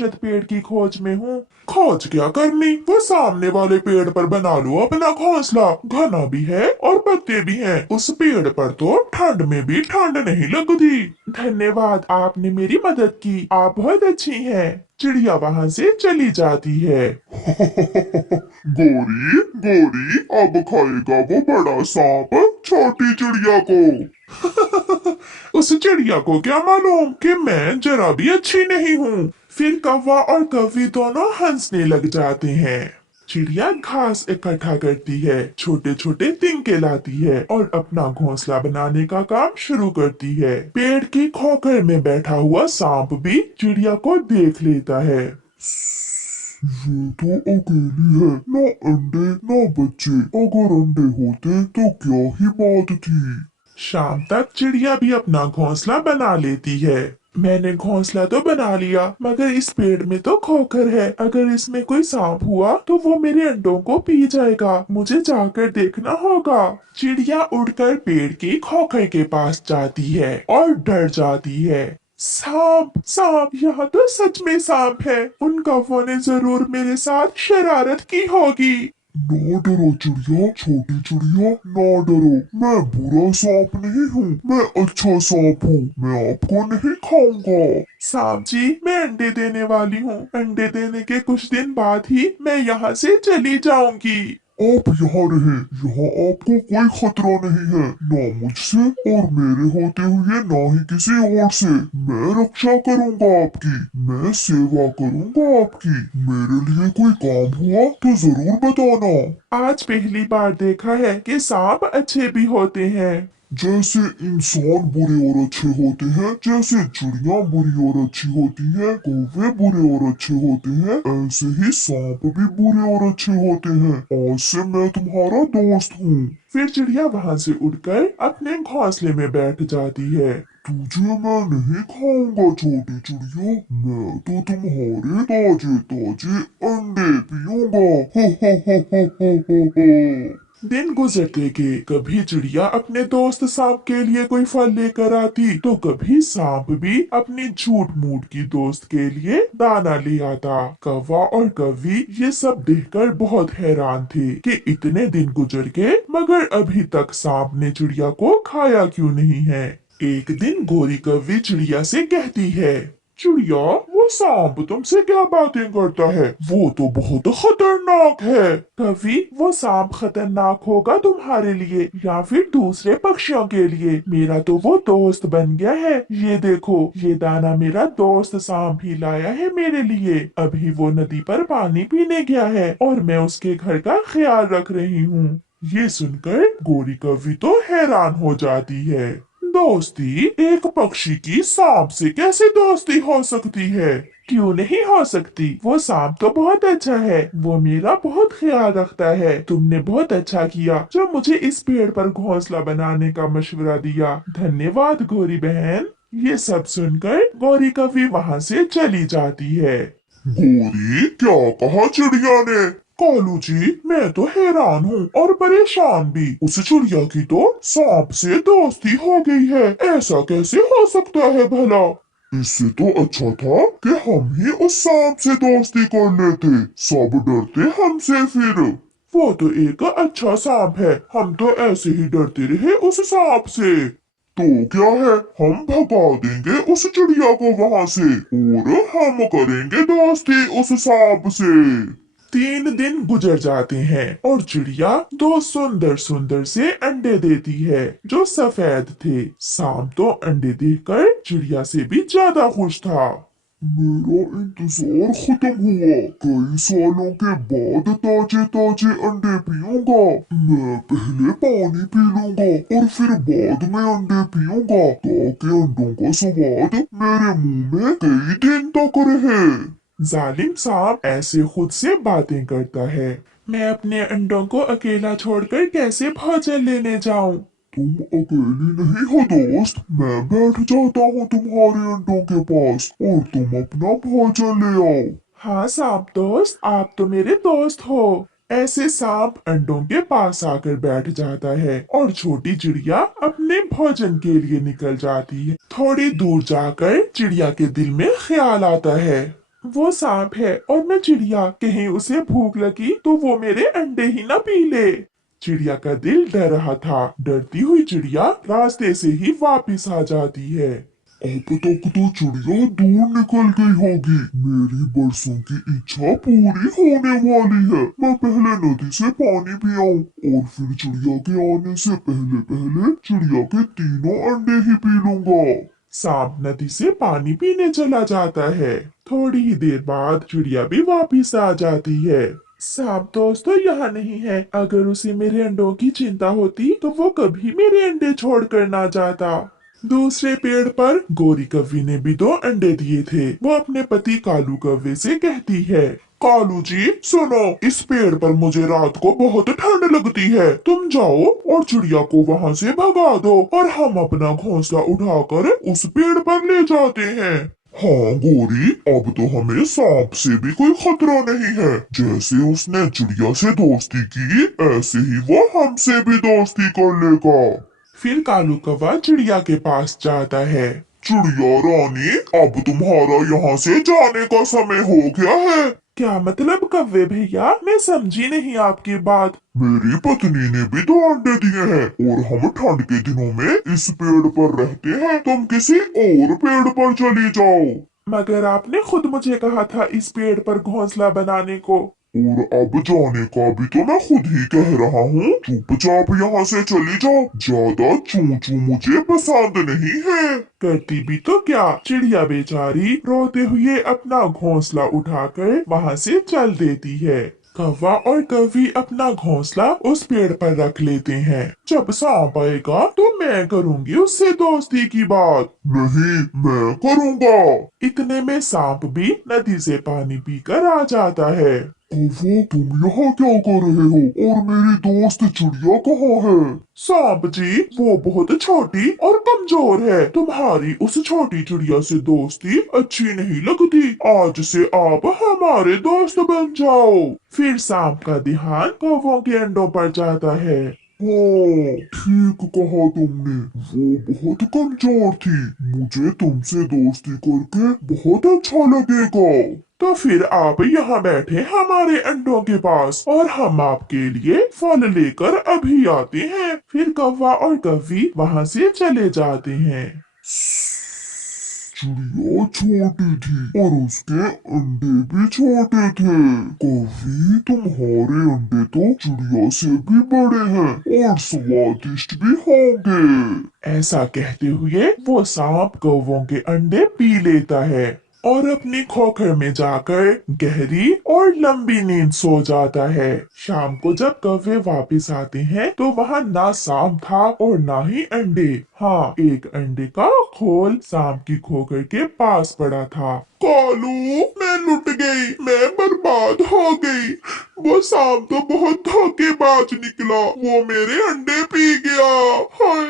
सुरक्षित पेड़ की खोज में हूँ। खोज क्या करनी, वो सामने वाले पेड़ पर बना लो अपना घोंसला। घना भी है और पत्ते भी हैं। उस पेड़ पर तो ठंड में भी ठंड नहीं लगती। धन्यवाद, आपने मेरी मदद की। आप बहुत अच्छी हैं। चिड़िया वहाँ से चली जाती है। गोरी गोरी, अब खाएगा वो बड़ा सांप छोटी चिड़िया को। उस चिड़िया को क्या मालूम कि मैं जरा भी अच्छी नहीं हूँ। फिर कौवा और कौवी दोनों हंसने लग जाते हैं। चिड़िया घास इकट्ठा करती है, छोटे छोटे तिनके लाती है और अपना घोंसला बनाने का काम शुरू करती है। पेड़ की खोखर में बैठा हुआ सांप भी चिड़िया को देख लेता है। ये तो अकेली है, ना अंडे ना बच्चे। अगर अंडे होते तो क्या ही बात थी। शाम तक चिड़िया भी अपना घोंसला बना लेती है। मैंने घोंसला तो बना लिया, मगर इस पेड़ में तो खोखर है। अगर इसमें कोई सांप हुआ तो वो मेरे अंडों को पी जाएगा। मुझे जाकर देखना होगा। चिड़िया उड़कर पेड़ की खोखर के पास जाती है और डर जाती है। सांप सांप, यहाँ तो सच में सांप है। उन कौवों ने जरूर मेरे साथ शरारत की होगी। ना डरो चिड़िया, छोटी चिड़िया, ना डरो। मैं बुरा सांप नहीं हूँ, मैं अच्छा सांप हूँ। मैं आपको नहीं खाऊंगा। सांप जी, मैं अंडे देने वाली हूँ। अंडे देने के कुछ दिन बाद ही मैं यहाँ से चली जाऊंगी। आप यहाँ रहे, यहाँ आपको कोई खतरा नहीं है, ना मुझसे और मेरे होते हुए ना ही किसी और से। मैं रक्षा करूँगा आपकी, मैं सेवा करूँगा आपकी। मेरे लिए कोई काम हुआ तो जरूर बताना। आज पहली बार देखा है कि सांप अच्छे भी होते हैं। जैसे इंसान बुरे और अच्छे होते हैं, जैसे चिड़िया बुरी और अच्छी होती है, कौवे बुरे और अच्छे होते हैं, ऐसे ही सांप भी बुरे और अच्छे होते हैं। आज से मैं तुम्हारा दोस्त हूँ। फिर चिड़िया वहाँ से उड़कर अपने घोंसले में बैठ जाती है। तुझे मैं नहीं खाऊंगा छोटी चिड़िया, मैं तो तुम्हारे ताजे ताजे अंडे पीऊंगा। हो हो हो हो हो हो हो। दिन गुजरते गए। कभी चिड़िया अपने दोस्त सांप के लिए कोई फल लेकर आती तो कभी सांप भी अपनी झूठ मूठ की दोस्त के लिए दाना ले आता। कौवा और कौवी ये सब देखकर बहुत हैरान थे कि इतने दिन गुजर गए मगर अभी तक सांप ने चिड़िया को खाया क्यों नहीं है। एक दिन गोरी कौवी चिड़िया से कहती है, चिड़िया, वो सांप तुमसे क्या बातें करता है? वो तो बहुत खतरनाक है। कभी वो सांप खतरनाक होगा तुम्हारे लिए या फिर दूसरे पक्षियों के लिए? मेरा तो वो दोस्त बन गया है। ये देखो, ये दाना मेरा दोस्त सांप ही लाया है मेरे लिए। अभी वो नदी पर पानी पीने गया है और मैं उसके घर का ख्याल रख रही हूँ। ये सुनकर गोरी कौवी तो हैरान हो जाती है। दोस्ती? एक पक्षी की सांप से कैसे दोस्ती हो सकती है? क्यों नहीं हो सकती? वो सांप तो बहुत अच्छा है, वो मेरा बहुत ख्याल रखता है। तुमने बहुत अच्छा किया जो मुझे इस पेड़ पर घोंसला बनाने का मशवरा दिया। धन्यवाद गोरी बहन। ये सब सुनकर गोरी कौवी वहाँ से चली जाती है। गोरी, क्या कहा चिड़िया ने? कालू जी, मैं तो हैरान हूँ और परेशान भी। उस चिड़िया की तो सांप से दोस्ती हो गई है। ऐसा कैसे हो सकता है भला? इससे तो अच्छा था कि हम ही उस सांप से दोस्ती कर लेते। सब डरते हमसे फिर। वो तो एक अच्छा सांप है, हम तो ऐसे ही डरते रहे उस सांप से। तो क्या है, हम भगा देंगे उस चिड़िया को वहाँ से और हम करेंगे दोस्ती उस सांप से। 3 दिन गुजर जाते हैं और चिड़िया 2 सुंदर सुंदर से अंडे देती है जो सफेद थे। सांप तो अंडे देखकर चिड़िया से भी ज्यादा खुश था। मेरा इंतजार खत्म हुआ। कई सालों के बाद ताजे ताजे अंडे पीऊंगा। मैं पहले पानी पी लूंगा और फिर बाद में अंडे पीऊंगा ताकि अंडों का स्वाद मेरे मुंह में कई दिन तक रहे। जालिम सांप ऐसे खुद से बातें करता है। मैं अपने अंडों को अकेला छोड़कर कैसे भोजन लेने जाऊं? तुम अकेली नहीं हो दोस्त, मैं बैठ जाता हूँ तुम्हारे अंडों के पास और तुम अपना भोजन ले आओ। हाँ सांप दोस्त, आप तो मेरे दोस्त हो। ऐसे सांप अंडों के पास आकर बैठ जाता है और छोटी चिड़िया अपने भोजन के लिए निकल जाती है। थोड़ी दूर जाकर चिड़िया के दिल में ख्याल आता है, वो सांप है और मैं चिड़िया, कहीं उसे भूख लगी तो वो मेरे अंडे ही ना पी ले। चिड़िया का दिल डर रहा था। डरती हुई चिड़िया रास्ते से ही वापस आ जाती है। अब तक तो चिड़िया दूर निकल गई होगी। मेरी बरसों की इच्छा पूरी होने वाली है। मैं पहले नदी से पानी पी आऊं और फिर चिड़िया के आने से पहले पहले चिड़िया के तीनों अंडे ही पी लूंगा। सांप नदी से पानी पीने चला जाता है। थोड़ी ही देर बाद चिड़िया भी वापस आ जाती है। सांप दोस्त तो यहाँ नहीं है। अगर उसे मेरे अंडों की चिंता होती तो वो कभी मेरे अंडे छोड़कर ना जाता। दूसरे पेड़ पर गोरी कव्वी ने भी 2 अंडे दिए थे। वो अपने पति कालू कव्वे से कहती है, कालू जी सुनो, इस पेड़ पर मुझे रात को बहुत ठंड लगती है। तुम जाओ और चिड़िया को वहाँ से भगा दो और हम अपना घोंसला उठाकर उस पेड़ पर ले जाते हैं। हाँ गोरी, अब तो हमें सांप से भी कोई खतरा नहीं है। जैसे उसने चिड़िया से दोस्ती की, ऐसे ही वो हमसे भी दोस्ती कर लेगा। फिर कालू कौवा चिड़िया के पास जाता है। चिड़िया रानी, अब तुम्हारा यहाँ से जाने का समय हो गया है। क्या मतलब कव्वे भैया, मैं समझी नहीं आपकी बात। मेरी पत्नी ने भी 2 अंडे दिए हैं और हम ठंड के दिनों में इस पेड़ पर रहते हैं। तुम किसी और पेड़ पर चली जाओ। मगर आपने खुद मुझे कहा था इस पेड़ पर घोंसला बनाने को। और अब जाने का भी तो मैं खुद ही कह रहा हूँ। चुपचाप यहाँ से चली जाओ। ज्यादा चू चू मुझे पसंद नहीं है। करती भी तो क्या, चिड़िया बेचारी रोते हुए अपना घोंसला उठाकर वहाँ से चल देती है। कौवा और कव्वी अपना घोंसला उस पेड़ पर रख लेते हैं। जब सांप आएगा तो मैं करूँगी उससे दोस्ती की बात। नहीं, मैं करूँगा। इतने में सांप भी नदी से पानी पीकर आ जाता है। कौवा, तुम यहाँ क्या कर रहे हो और मेरी दोस्त चिड़िया कहाँ है? सांप जी, वो बहुत छोटी और कमजोर है। तुम्हारी उस छोटी चिड़िया से दोस्ती अच्छी नहीं लगती। आज से आप हमारे दोस्त बन जाओ। फिर सांप का ध्यान कौवों के अंडों पर जाता है। हाँ, ठीक कहा तुमने। वो बहुत कमजोर थी। मुझे तुमसे दोस्ती करके बहुत अच्छा लगेगा। तो फिर आप यहाँ बैठे हमारे अंडों के पास और हम आपके लिए फल लेकर अभी आते हैं। फिर कौवा और कव्वी वहाँ से चले जाते हैं। चिड़िया छोटी थी और उसके अंडे भी छोटे थे। कभी तुम्हारे अंडे तो चिड़िया से भी बड़े हैं और स्वादिष्ट भी होंगे। ऐसा कहते हुए वो सांप कौवों के अंडे पी लेता है और अपनी खोखर में जाकर गहरी और लंबी नींद सो जाता है। शाम को जब कौवे वापस आते हैं तो वहाँ ना सांप था और ना ही अंडे। हाँ, एक अंडे का खोल सांप की खोखर के पास पड़ा था। कालू, मैं लुट गई, मैं बर्बाद हो गई। वो सांप तो बहुत धोखेबाज निकला, वो मेरे अंडे पी गया। हाय।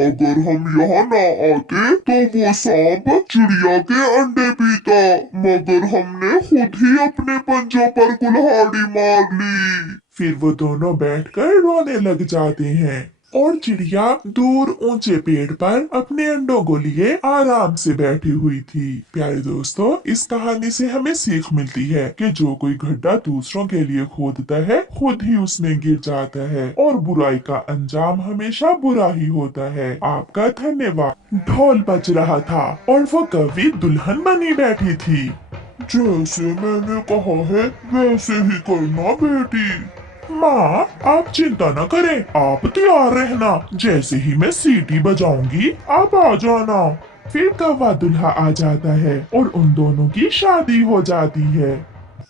अगर हम यहाँ ना आते तो वो सांप चिड़िया के अंडे पीता, मगर हमने खुद ही अपने पंजों पर कुल्हाड़ी मार ली। फिर वो दोनों बैठकर रोने लग जाते हैं और चिड़िया दूर ऊंचे पेड़ पर अपने अंडों को लिए आराम से बैठी हुई थी। प्यारे दोस्तों, इस कहानी से हमें सीख मिलती है कि जो कोई गड्ढा दूसरों के लिए खोदता है खुद ही उसमें गिर जाता है और बुराई का अंजाम हमेशा बुरा ही होता है। आपका धन्यवाद। ढोल बज रहा था और वो कवि दुल्हन बनी बैठी थी। जैसे मैंने कहा है वैसे ही करना बेटी। माँ, आप चिंता न करें, आप तैयार रहना। जैसे ही मैं सीटी बजाऊंगी आप आ जाना। फिर कौवा दूल्हा आ जाता है और उन दोनों की शादी हो जाती है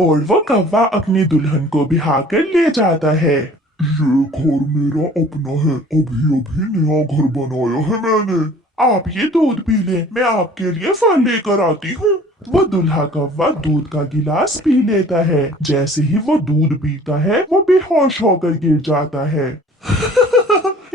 और वो कौवा अपनी दुल्हन को बिहा कर ले जाता है। ये घर मेरा अपना है। अभी अभी नया घर बनाया है मैंने। आप ये दूध पी लें, मैं आपके लिए फल लेकर आती हूँ। वो दूल्हा कौवा दूध का गिलास पी लेता है। जैसे ही वो दूध पीता है वो बेहोश होकर गिर जाता है।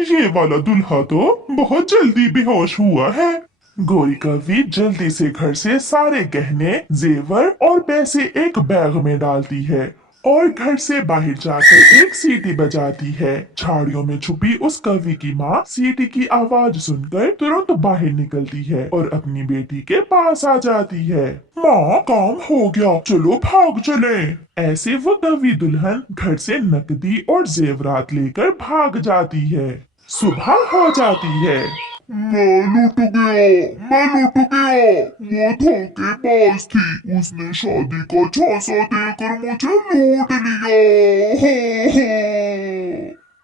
ये वाला दूल्हा तो बहुत जल्दी बेहोश हुआ है। गोरी कव्वी जल्दी से घर से सारे गहने, जेवर और पैसे एक बैग में डालती है और घर से बाहर जाकर एक सीटी बजाती है। झाड़ियों में छुपी उस कौवे की माँ सीटी की आवाज सुनकर तुरंत बाहर निकलती है और अपनी बेटी के पास आ जाती है। माँ, काम हो गया, चलो भाग चले। ऐसे वो कौवी दुल्हन घर से नकदी और जेवरात लेकर भाग जाती है। सुबह हो जाती है। मैं लुट गया, मैं लुट गया। वो धोखेबाज थी, उसने शादी का झांसा देकर मुझे लूट लिया।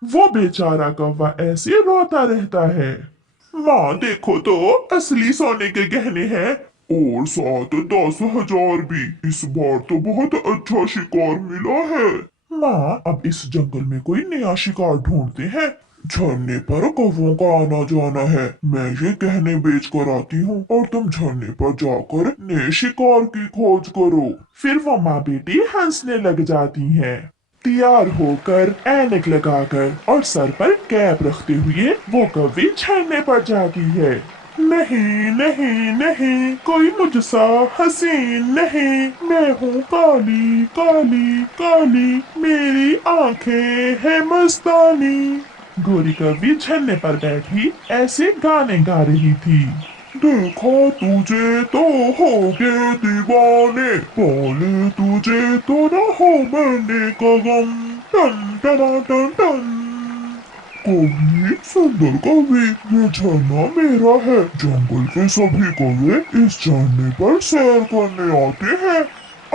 वो बेचारा कौवा ऐसे रोता रहता है। माँ देखो तो, असली सोने के गहने हैं। और साथ 10,000 भी। इस बार तो बहुत अच्छा शिकार मिला है। माँ, अब इस जंगल में कोई नया शिकार ढूंढते हैं। झरने पर कौवों का आना जाना है। मैं ये गहने बेच कर आती हूँ और तुम झरने पर जाकर नए शिकार की खोज करो। फिर वो माँ बेटी हंसने लग जाती हैं। तैयार होकर, ऐनक लगाकर और सर पर कैप रखते हुए वो कौवी झरने पर जाती है। नहीं नहीं नहीं, कोई मुझसा हसीन नहीं। मैं हूँ काली काली काली, मेरी आंखें है मस्तानी। गोरी कौवी झरने पर बैठी ऐसे गाने गा रही थी। देखा तुझे तो हो गए दीवाने, पाले तुझे तो न हो मैंने का गम। टन टना टन टन। कवि, सुंदर कवि, ये झरना मेरा है। जंगल के सभी कौवे इस झरने पर सैर करने आते हैं।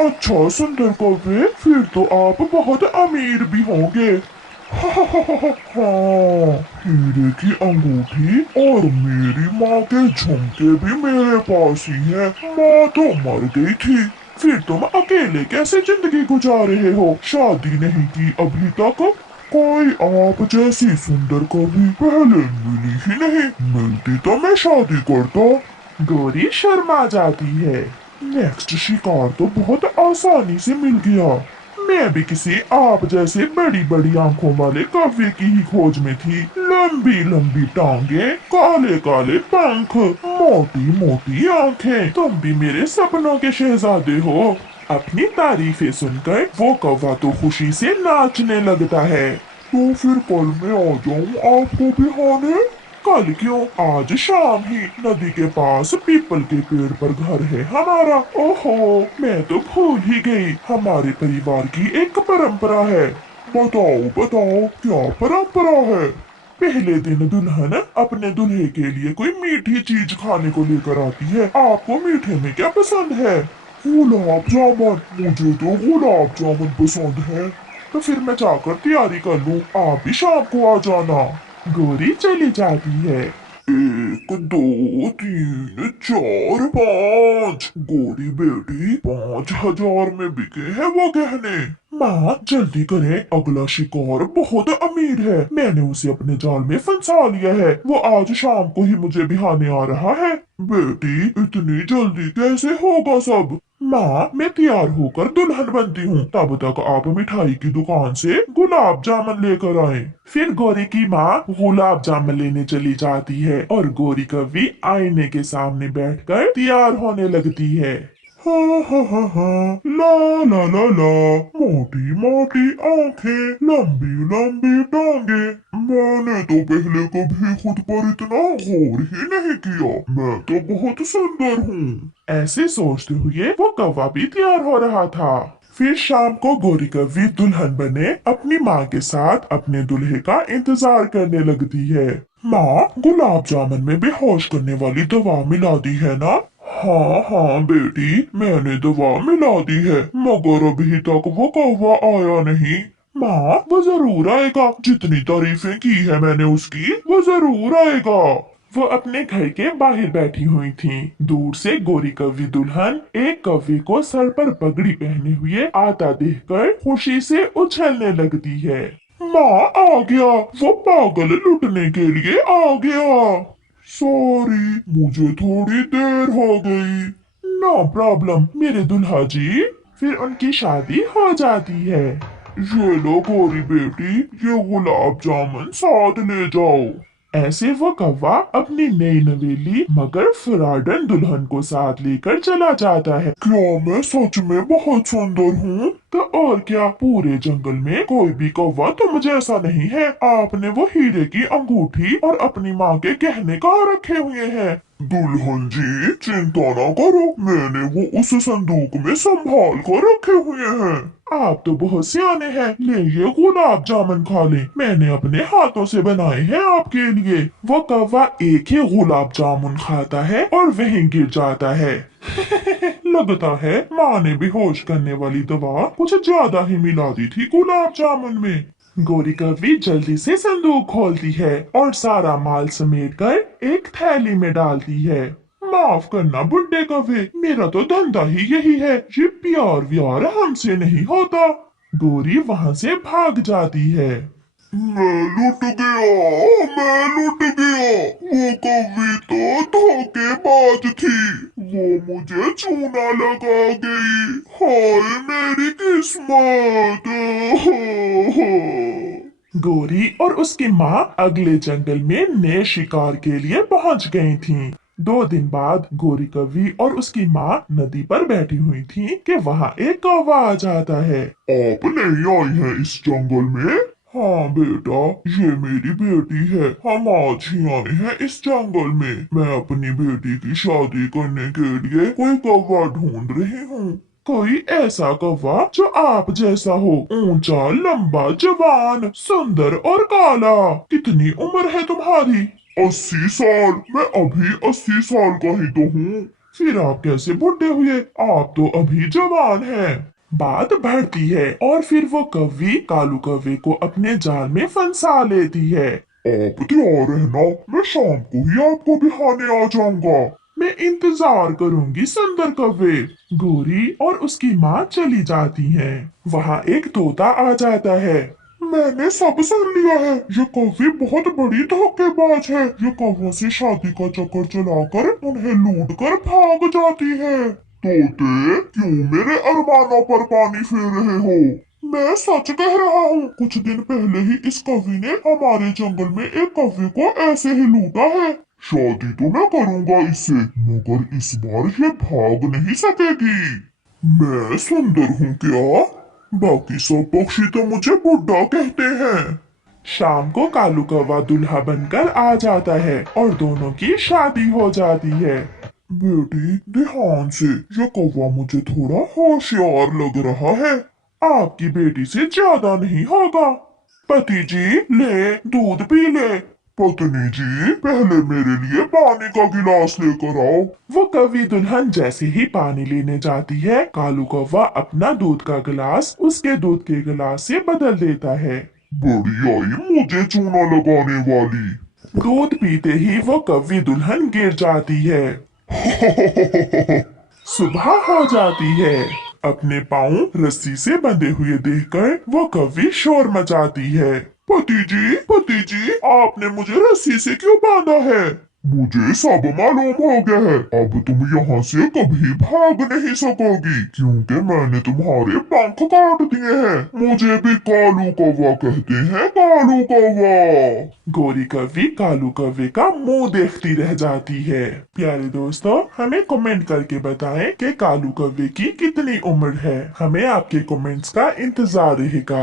अच्छा सुंदर कौवे, फिर तो आप बहुत अमीर भी होंगे। हाँ, हीरे की अंगूठी और मेरी माँ के झुमके भी मेरे पास ही है। माँ तो मर गई थी। फिर तुम अकेले कैसे जिंदगी गुजार रहे हो? शादी नहीं की अभी तक? कोई आप जैसी सुंदर कभी पहले मिली ही नहीं। मिलती तो मैं शादी करता। गोरी शर्मा जाती है। नेक्स्ट शिकार तो बहुत आसानी से मिल गया। मैं भी किसी आप जैसे बड़ी बड़ी आंखों वाले कौवे की ही खोज में थी। लंबी लंबी टांगे, काले काले पंख, मोटी मोटी आंखें। तुम भी मेरे सपनों के शहजादे हो। अपनी तारीफें सुनकर वो कौवा तो खुशी से नाचने लगता है। तो फिर कल मैं आ जाऊँ आपको बिहाने? कल क्यों, आज शाम ही। नदी के पास पीपल के पेड़ पर घर है हमारा। ओहो, मैं तो भूल ही गई। हमारे परिवार की एक परंपरा है। बताओ बताओ, क्या परंपरा है? पहले दिन दुल्हन अपने दूल्हे के लिए कोई मीठी चीज खाने को लेकर आती है। आपको मीठे में क्या पसंद है? गुलाब जामुन। मुझे तो गुलाब जामुन पसंद है। तो फिर मैं जाकर तैयारी कर लूं, आप भी शाम को आ जाना। गोरी चली जाती है। 1, 2, 3, 4, 5। गोरी बेटी, 5,000 में बिके हैं वो गहने। माँ जल्दी करें, अगला शिकार बहुत अमीर है। मैंने उसे अपने जाल में फंसा लिया है। वो आज शाम को ही मुझे बिहाने आ रहा है। बेटी, इतनी जल्दी कैसे होगा सब? माँ, मैं तैयार होकर दुल्हन बनती हूँ। तब तक आप मिठाई की दुकान से गुलाब जामुन लेकर आए। फिर गोरी की माँ गुलाब जामुन लेने चली जाती है और गोरी कौवी आईने के सामने बैठकर तैयार होने लगती है। हा हा हा हा, ला ला ला ला। मोटी मोटी आंखें, लंबी लंबी टांगे। मैंने तो पहले कभी खुद पर इतना गौर ही नहीं किया। मैं तो बहुत सुंदर हूँ। ऐसे सोचते हुए वो कौवा भी तैयार हो रहा था। फिर शाम को गोरी कौवी दुल्हन बने अपनी माँ के साथ अपने दूल्हे का इंतजार करने लगती है। माँ, गुलाब जामुन में बेहोश करने वाली दवा मिला दी है ना? हाँ हाँ बेटी, मैंने दवा मिला दी है, मगर अभी तक वो कौवा आया नहीं। माँ, वो जरूर आएगा। जितनी तारीफें की है मैंने उसकी, वो जरूर आएगा। वो अपने घर के बाहर बैठी हुई थी। दूर से गोरी कौवी दुल्हन एक कौवे को सर पर पगड़ी पहने हुए आता देखकर खुशी से उछलने लगती है। माँ आ गया, वो पागल लुटने के लिए आ गया। सॉरी, मुझे थोड़ी देर हो गई। नो प्रॉब्लम मेरे दुल्हा जी। फिर उनकी शादी हो जाती है। ये लो गोरी बेटी, ये गुलाब जामुन साथ ले जाओ। ऐसे वो कौवा अपनी नई नवेली मगर फुराडन दुल्हन को साथ लेकर चला जाता है। क्या मैं सच में बहुत सुंदर हूँ? तो और क्या, पूरे जंगल में कोई भी कौवा तुम जैसा नहीं है। आपने वो हीरे की अंगूठी और अपनी माँ के गहने कहाँ रखे हुए हैं? दुल्हन जी चिंता ना करो, मैंने वो उस संदूक में संभाल कर रखे हुए हैं। आप तो बहुत सियाने हैं। ले ये गुलाब जामुन खा लें, मैंने अपने हाथों से बनाए हैं आपके लिए। वो कौवा एक ही गुलाब जामुन खाता है और वहीं गिर जाता है। लगता है माँ ने बेहोश करने वाली दवा कुछ ज्यादा ही मिला दी थी गुलाब जामुन में। गोरी कौवी जल्दी से संदूक खोलती है और सारा माल समेटकर एक थैली में डालती है। माफ करना बुड्ढे कौवे, मेरा तो धंधा ही यही है, ये प्यार व्यार हमसे नहीं होता। गोरी वहाँ से भाग जाती है। मैं लुट गया, मैं लुट गया। वो कौवी तो धोखेबाज थी, वो मुझे चूना लगा गई। हाय मेरी किस्मत। गोरी और उसकी माँ अगले जंगल में नए शिकार के लिए पहुँच गई थीं। 2 दिन बाद गोरी कौवी और उसकी माँ नदी पर बैठी हुई थीं कि वहाँ एक कौवा आ जाता है। आप नहीं आई हैं इस जंगल में? हाँ बेटा, ये मेरी बेटी है, हम आज ही आए हैं इस जंगल में। मैं अपनी बेटी की शादी करने के लिए कोई कौवा ढूंढ रही हूँ। कोई ऐसा कौवा जो आप जैसा हो, ऊंचा, लंबा, जवान, सुंदर और काला। कितनी उम्र है तुम्हारी? 80 साल। मैं अभी 80 साल का ही तो हूँ। फिर आप कैसे बुढ़े हुए? आप तो अभी जवान हैं। बात बढ़ती है और फिर वो कौवी कालू कौवे को अपने जाल में फंसा लेती है। आप तैयार रहना, मैं शाम को ही आपको बिहाने आ जाऊंगा। मैं इंतजार करूंगी सुंदर कौवे। गोरी और उसकी माँ चली जाती हैं। वहाँ एक तोता आ जाता है। मैंने सब सुन लिया है, ये कौवी बहुत बड़ी धोखेबाज है। ये कौवों से शादी का चक्कर चलाकर उन्हें लूट कर भाग जाती है। तोते क्यों मेरे अरमानों पर पानी फेर रहे हो? मैं सच कह रहा हूँ, कुछ दिन पहले ही इस कौवी ने हमारे जंगल में एक कौवे को ऐसे ही लूटा है। शादी तो मैं करूंगा इससे, मगर इस बार ये भाग नहीं सकेगी। मैं सुंदर हूँ क्या? बाकी सब पक्षी तो मुझे बुड्ढा कहते हैं। शाम को कालू कौवा दूल्हा बनकर आ जाता है और दोनों की शादी हो जाती है। बेटी ध्यान से, ये कौवा मुझे थोड़ा होशियार लग रहा है। आपकी बेटी से ज्यादा नहीं होगा। पति जी ले दूध पी ले। पत्नी जी पहले मेरे लिए पानी का गिलास लेकर आओ। वो कौवी दुल्हन जैसे ही पानी लेने जाती है, कालू कौवा अपना दूध का गिलास उसके दूध के गिलास से बदल देता है। बड़ी आई मुझे चूना लगाने वाली। दूध पीते ही वो कौवी दुल्हन गिर जाती है। सुबह हो जाती है। अपने पाँव रस्सी से बंधे हुए देखकर वो कौवी शोर मचाती है। पति जी आपने मुझे रस्सी से क्यों बांधा है? मुझे सब मालूम हो गया है, अब तुम यहाँ से कभी भाग नहीं सकोगी, क्योंकि मैंने तुम्हारे पंख काट दिए हैं। मुझे भी कालू कौवा कहते हैं, कालू कौवा। गोरी कौवी कालू कौवे का मुंह देखती रह जाती है। प्यारे दोस्तों, हमें कमेंट करके बताएं कि कालू कौवे की कितनी उम्र है। हमें आपके कमेंट्स का इंतजार रहेगा।